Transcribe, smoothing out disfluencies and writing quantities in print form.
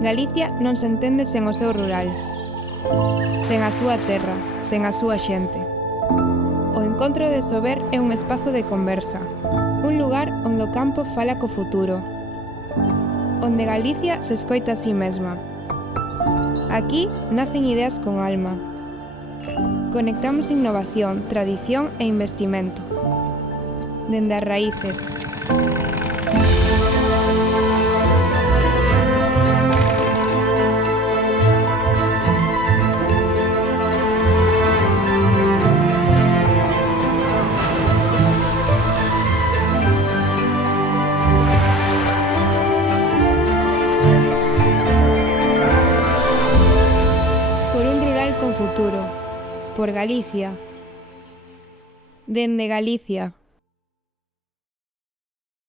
Galicia non se entende sen o seu rural, sen a súa terra, sen a súa xente. O Encontro de Sober é un espazo de conversa, un lugar onde o campo fala co futuro, onde Galicia se escoita a si mesma. Aquí nacen ideas con alma. Conectamos innovación, tradición e investimento. Dende as raíces. Por un rural con futuro. Por Galicia. Dende Galicia.